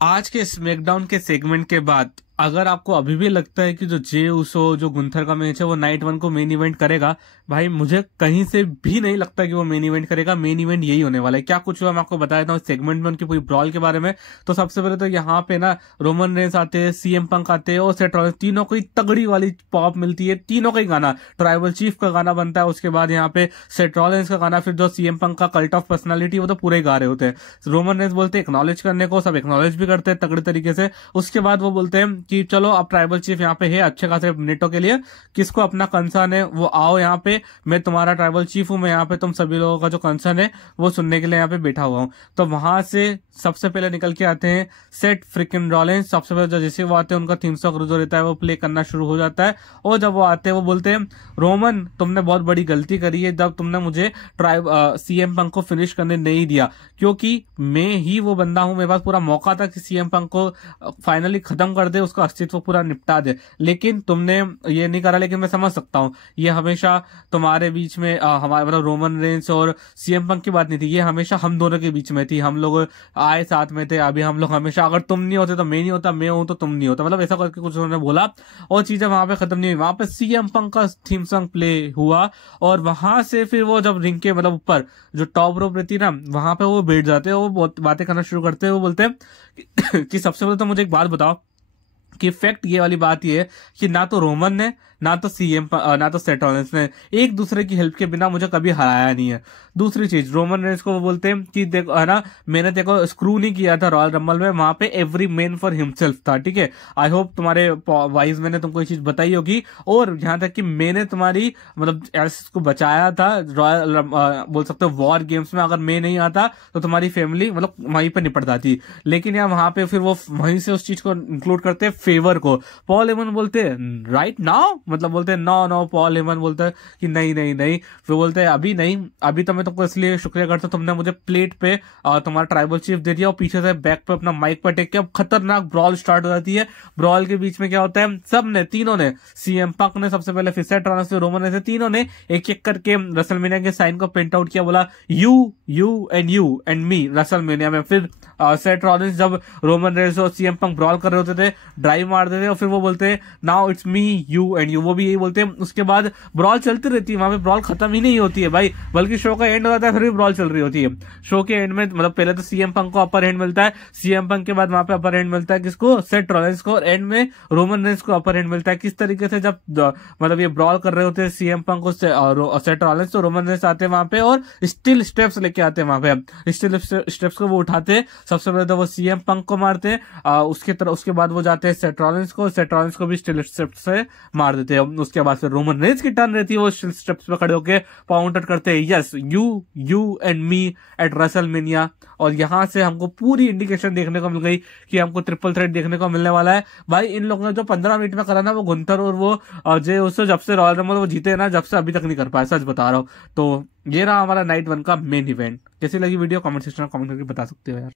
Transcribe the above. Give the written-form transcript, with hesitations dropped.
आज के स्मैकडाउन के सेगमेंट के बाद अगर आपको अभी भी लगता है कि जो जे उसो जो गुंथर का मैच है वो नाइट वन को मेन इवेंट करेगा, भाई मुझे कहीं से भी नहीं लगता कि वो मेन इवेंट करेगा। मेन इवेंट यही होने वाला है। क्या कुछ हुआ मैं आपको बता देता हूँ सेगमेंट में उनकी पूरी ब्रॉल के बारे में। तो सबसे पहले तो यहाँ पे ना रोमन रेंस आते हैं, सीएम पंक आते हैं और सेथ रॉलिंस, तीनों को ही तगड़ी वाली पॉप मिलती है। तीनों का ही गाना, ट्राइबल चीफ का गाना बनता है, उसके बाद यहाँ पे सेथ रॉलिंस का गाना, फिर जो सीएम पंक का कल्ट ऑफ पर्सनालिटी वो तो पूरे गा रहे होते हैं। रोमन रेंस बोलते हैं एक्नॉलेज करने को, सब एक्नॉलेज भी करते हैं तगड़े तरीके से। उसके बाद वो बोलते हैं कि चलो अब ट्राइबल चीफ यहाँ पे है अच्छे खासे मिनटों के लिए, किसको अपना कंसर्न है वो आओ यहाँ पे, मैं तुम्हारा ट्राइबल चीफ हूं, मैं यहाँ पे तुम सभी लोगों का जो कंसर्न है वो सुनने के लिए यहाँ पे बैठा हुआ हूँ। तो वहां से सबसे पहले निकल के आते हैं सेथ फ्रिकिन रॉलिंस। सबसे पहले जैसे वो आते हैं उनका थीम सॉन्ग जो रहता है वो प्ले करना शुरू हो जाता है। और जब वो आते हैं वो बोलते हैं रोमन तुमने बहुत बड़ी गलती करी है जब तुमने मुझे सीएम पंक को फिनिश करने नहीं दिया, क्योंकि मैं ही वो बंदा हूं, मेरे पास पूरा मौका था कि सीएम पंक को फाइनली खत्म कर दे, उसका अस्तित्व पूरा निपटा दे, लेकिन तुमने ये नहीं करा। लेकिन मैं समझ सकता हूँ ये हमेशा तुम्हारे बीच में हमारे मतलब रोमन रेंस और सीएम पंक की बात नहीं थी, ये हमेशा हम दोनों के बीच में थी। हम लोग आए साथ में थे, अभी हम लोग हमेशा, अगर तुम नहीं होते तो मैं नहीं होता, मैं हूं तो तुम नहीं होता, मतलब ऐसा करके कुछ उन्होंने बोला। और चीजें वहां पे खत्म नहीं हुई, वहां पे सीएम पंक का थीम सॉन्ग प्ले हुआ। और वहां से फिर वो जब रिंग के मतलब ऊपर जो टॉप रोप रहती ना, वहां पे वो बैठ जाते हैं, वो बहुत बातें करना शुरू करते हैं। वो बोलते हैं कि सबसे पहले तो मुझे एक बात बताओ कि फैक्ट ये वाली बात ये है कि ना तो रोमन ने ना तो ना तो सेथ रॉलिंस ने एक दूसरे की हेल्प के बिना मुझे कभी हराया नहीं है। दूसरी चीज, रोमन रेंस को वो बोलते हैं कि देखो है ना, मैंने देखो स्क्रू नहीं किया था रॉयल रंबल में, वहां पे एवरी मैन फॉर हिमसेल्फ था, ठीक है। आई होप तुम्हारे वाइज मैंने तुमको ये चीज बताई होगी। और यहाँ तक कि मैंने तुम्हारी मतलब एल्स को बचाया था रॉयल बोल सकते हो वॉर गेम्स में, अगर मैं नहीं आता तो तुम्हारी फैमिली मतलब वहीं पर निपट जाती। लेकिन यार वहां पे फिर वो वहीं से उस चीज को इंक्लूड करते हैं फेवर को। पॉल हेमन बोलते हैं राइट नाउ, मतलब बोलते हैं नो नो, पॉल हेमन बोलता है कि नहीं नहीं नहीं, फिर बोलते हैं अभी नहीं, अभी तो मैं तुमको इसलिए शुक्रिया करता हूं तुमने मुझे प्लेट पे तुम्हारा ट्राइबल चीफ दे दिया। और पीछे से बैक पे अपना माइक पर टेक के अब खतरनाक ब्रॉल स्टार्ट हो जाती है। ब्रॉल के बीच में क्या होता है, सब ने, तीनों ने, सीएम पंक ने सबसे पहले, फिर सेथ रॉलिंस ने, रोमन ने, तीनों ने एक एक करके रेसलमेनिया के साइन को प्रिंट आउट किया, बोला you you and me WrestleMania में। फिर सेथ रॉलिंस जब रोमन रेंस और सीएम पंक ब्रॉल कर रहे होते थे, ड्राइव मार देते और फिर वो बोलते हैं now it's me you and you, वो भी यही बोलते हैं। उसके बाद ब्रॉल चलती रहती है, वहां पे ब्रॉल खत्म ही नहीं होती है भाई, बल्कि शो का एंड हो जाता है फिर भी ब्रॉल चल रही होती है। शो के एंड में मतलब पहले तो सीएम पंक को अपर हैंड मिलता है, सीएम पंक के बाद वहां पे अपर हैंड मिलता है किसको, सेथ रॉलिंस को, और एंड में रोमन रेंस को अपर हैंड मिलता है। किस तरीके से जब मतलब ये ब्रॉल कर रहे होते हैं सीएम पंक और सेथ रॉलिंस, तो रोमन रेंस आते हैं वहां पे और स्टिल स्टेप्स लेके आते हैं वहां पे। स्टिल स्टेप्स को वो उठाते हैं, सबसे पहले तो वो सीएम पंक को मारते हैं, उसके बाद वो जाते हैं सेथ रॉलिंस को भी स्टिल स्टेप्स से मार देते हैं। उसके बाद फिर रोमन रेंस की टर्न रहती है, वो स्टिल स्टेप्स पे खड़े होकर काउंटर करते हैं yes you and me at WrestleMania. और यहां से हमको पूरी इंडिकेशन देखने को मिल गई कि हमको ट्रिपल थ्रेट देखने को मिलने वाला है। भाई इन लोगों ने जो 15 मिनट में करा ना, वो गुंथर और वो जे उससे जब से रॉयल रंबल वो जीते ना, जब से अभी तक नहीं कर पाए, सच बता रहा हूँ। तो ये रहा हमारा नाइट वन का मेन इवेंट। कैसी लगी वीडियो कमेंट सेक्शन में कमेंट करके बता सकते हो यार।